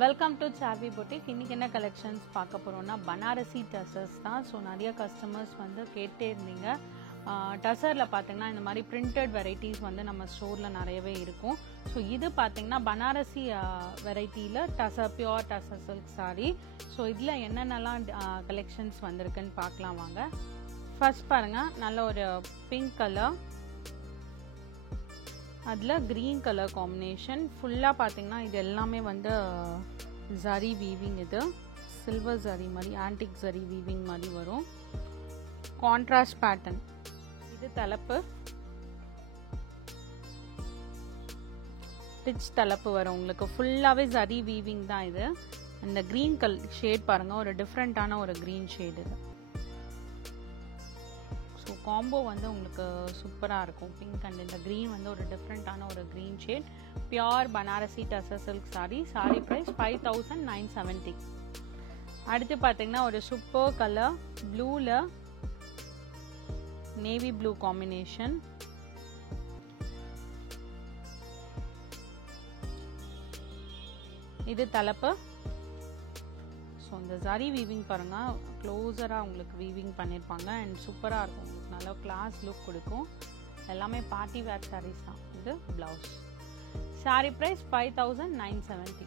Welcome to Saarvi boutique. இன்னைக்கு என்ன collections பார்க்க போறோம்னா பனாரசி டசர்ஸ் தான். ஸோ நிறைய கஸ்டமர்ஸ் வந்து கேட்டே இருந்தீங்க. டசரில் பார்த்தீங்கன்னா இந்த மாதிரி பிரிண்டட் வெரைட்டிஸ் வந்து நம்ம ஸ்டோரில் நிறையவே இருக்கும். ஸோ இது பார்த்தீங்கன்னா பனாரசி வெரைட்டியில் tussar pure tussar silk sari. So இதில் என்னென்னலாம் கலெக்ஷன்ஸ் வந்திருக்குன்னு பார்க்கலாம் வாங்க. ஃபர்ஸ்ட் பாருங்கள், நல்ல ஒரு பிங்க் கலர், அதில் க்ரீன் கலர் காம்பினேஷன். ஃபுல்லாக பார்த்தீங்கன்னா இது எல்லாமே வந்து ஜரி வீவிங், இது சில்வர் ஜரி மாதிரி ஆன்டிக் ஜரி வீவிங் மாதிரி வரும். Contrast pattern. இது தலைப்பு, ரிச் தலைப்பு வரும் உங்களுக்கு. ஃபுல்லாகவே ஜரி வீவிங் தான் இது. இந்த க்ரீன் கலர் ஷேட் பாருங்கள், ஒரு டிஃப்ரெண்ட்டான ஒரு க்ரீன் ஷேட் இது. ஸோ காம்போ வந்து உங்களுக்கு சூப்பராக இருக்கும். பிங்க் அண்ட் இந்த க்ரீன் வந்து ஒரு டிஃப்ரெண்ட்டான ஒரு green shade. Pure Banarasi tussar silk sari. Sari price 5970. அடுத்து பார்த்தீங்கன்னா ஒரு சூப்பர் கலர் ப்ளூவில் நேவி ப்ளூ காம்பினேஷன். இது தலைப்பு. ஸோ இந்த ஜரி வீவிங் பாருங்கள், க்ளோஸராக உங்களுக்கு வீவிங் பண்ணியிருப்பாங்க அண்ட் சூப்பராக இருக்கும். உங்களுக்கு நல்ல கிளாஸ் லுக் கொடுக்கும். எல்லாமே பார்ட்டி வேர் சாரீஸ் தான். இது ப்ளவுஸ். Sorry price 5970.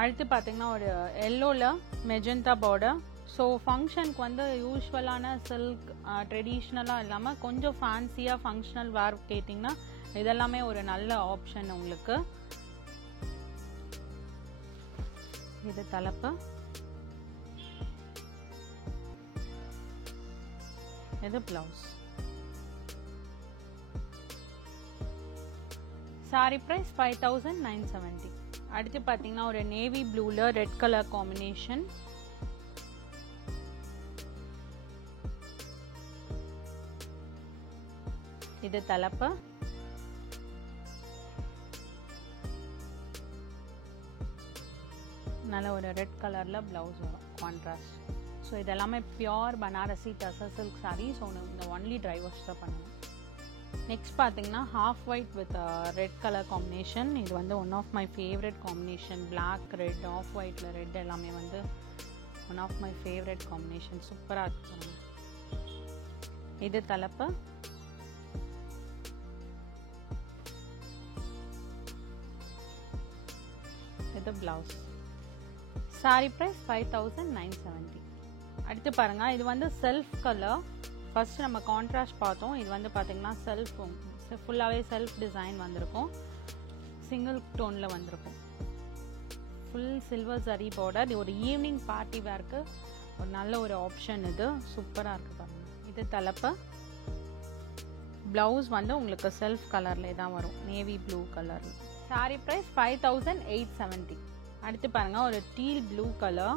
அடுத்து பார்த்தீங்கன்னா ஒரு எல்லோவில் மெஜந்தா பார்டர். ஸோ ஃபங்க்ஷனுக்கு வந்து யூஸ்வலான சில்க் ட்ரெடிஷ்னலாக இல்லாமல் கொஞ்சம் ஃபேன்சியாக ஃபங்க்ஷனல் வேர் கேட்டிங்கன்னா இதெல்லாமே ஒரு நல்ல ஆப்ஷன் உங்களுக்கு. இது தலைப்பு, இது பிளவுஸ். Sorry price 5970. அடுத்து பார்த்தீங்கன்னா ஒரு நேவி ப்ளூல ரெட் கலர் காம்பினேஷன். இது தலைப்பு. நல்ல ஒரு ரெட் கலரில் ப்ளவுஸ் வரும், கான்ட்ராஸ்ட். ஸோ இதெல்லாமே pure Banarasi tussar silk sari. So இந்த ஒன்லி ட்ரை வாஷ் தான் பண்ணணும். நெக்ஸ்ட் பார்த்தீங்கன்னா half white with red colour combination. இது வந்து one of my favourite combination. Black red, off ஒயிட்டில் ரெட் எல்லாமே வந்து one of my favourite combination. சூப்பராக இருக்கு. இது தலைப்பு. இது பிளவுஸ். Sorry price 5970. அடுத்து பாருங்கள், இது வந்து செல்ஃப் கலர். ஃபர்ஸ்ட் நம்ம கான்ட்ராஸ்ட் பார்த்தோம். இது வந்து பார்த்தீங்கன்னா செல்ஃப், ஃபுல்லாகவே செல்ஃப் டிசைன் வந்திருக்கும். சிங்கிள் டோனில் வந்திருக்கும். Full silver zari border. ஒரு ஈவினிங் பார்ட்டி வேர்க்கு ஒரு நல்ல ஒரு ஆப்ஷன். இது சூப்பராக இருக்குது பாருங்கள். இது தலைப்பு. ப்ளவுஸ் வந்து உங்களுக்கு செல்ஃப் கலர்லே தான் வரும், நேவி ப்ளூ கலரில். சாரி ப்ரைஸ் 5870. அடுத்து பாருங்க ஒரு டீல் ப்ளூ கலர்.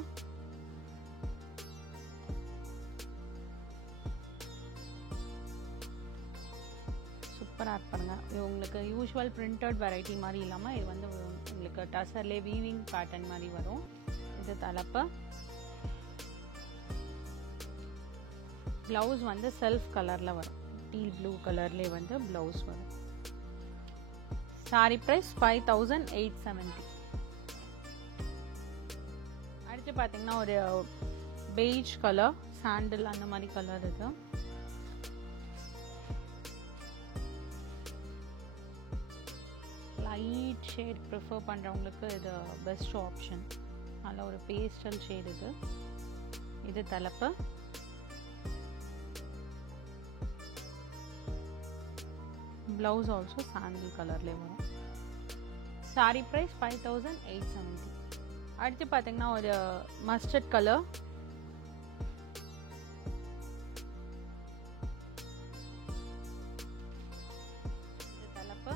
சூப்பராக இருப்பாருங்க. இது உங்களுக்கு யூஸ்வல் பிரிண்டட் வெரைட்டி மாதிரி இல்லாமல் இது வந்து உங்களுக்கு டசர்லேயே வீவிங் பேட்டர்ன் மாதிரி வரும். இது தலைப்பு. ப்ளவுஸ் வந்து செல்ஃப் கலரில் வரும், டீல் ப்ளூ கலர்லேயே வந்து ப்ளவுஸ் வரும். சாரி ப்ரைஸ் 5870. அடுத்து பார்த்தீங்கன்னா ஒரு பெய்ஜ் கலர், சாண்டில் அந்த மாதிரி கலர். இது லைட் ஷேட் ப்ரிஃபர் பண்ணுறவங்களுக்கு இது பெஸ்ட் ஆப்ஷன். நல்ல ஒரு பேஸ்டல் ஷேட் இது. இது தலைப்பு. ப்ளவுஸ் ஆல்சோ சாண்டில் கலர்லேயே வரும். சாரி ப்ரைஸ் 5870. அடுத்து பார்த்தீங்கன்னா ஒரு மஸ்டர்ட் கலர். இது தலைப்பு.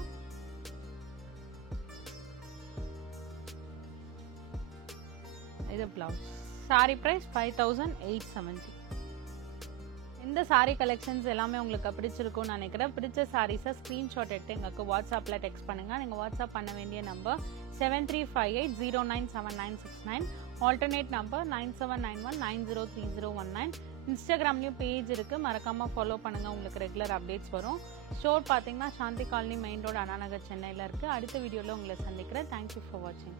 இது பிளவுஸ். Sorry price 5870. இந்த சாரீ கலெக்ஷன்ஸ் எல்லாமே உங்களுக்கு பிடிச்சிருக்கும்னு நினைக்கிறேன். பிடிச்ச சாரீஸை ஸ்க்ரீன்ஷாட் எடுத்து எங்களுக்கு வாட்ஸ்அப்பில் டெக்ஸ்ட் பண்ணுங்கள். நீங்கள் வாட்ஸ்அப் பண்ண வேண்டிய நம்பர் 7358097969. Alternate number 9791903019. இன்ஸ்டாகிராம்லேயும் பேஜ் இருக்குது, மறக்காமல் ஃபாலோ பண்ணுங்கள், உங்களுக்கு ரெகுலர் அப்டேட்ஸ் வரும். ஸ்டோர் பார்த்தீங்கன்னா சாந்தி colony main road, Anna Nagar, சென்னையில் இருக்குது. அடுத்த வீடியோவில் உங்களை சந்திக்கிறேன். தேங்க்யூ ஃபார் வாட்சிங்.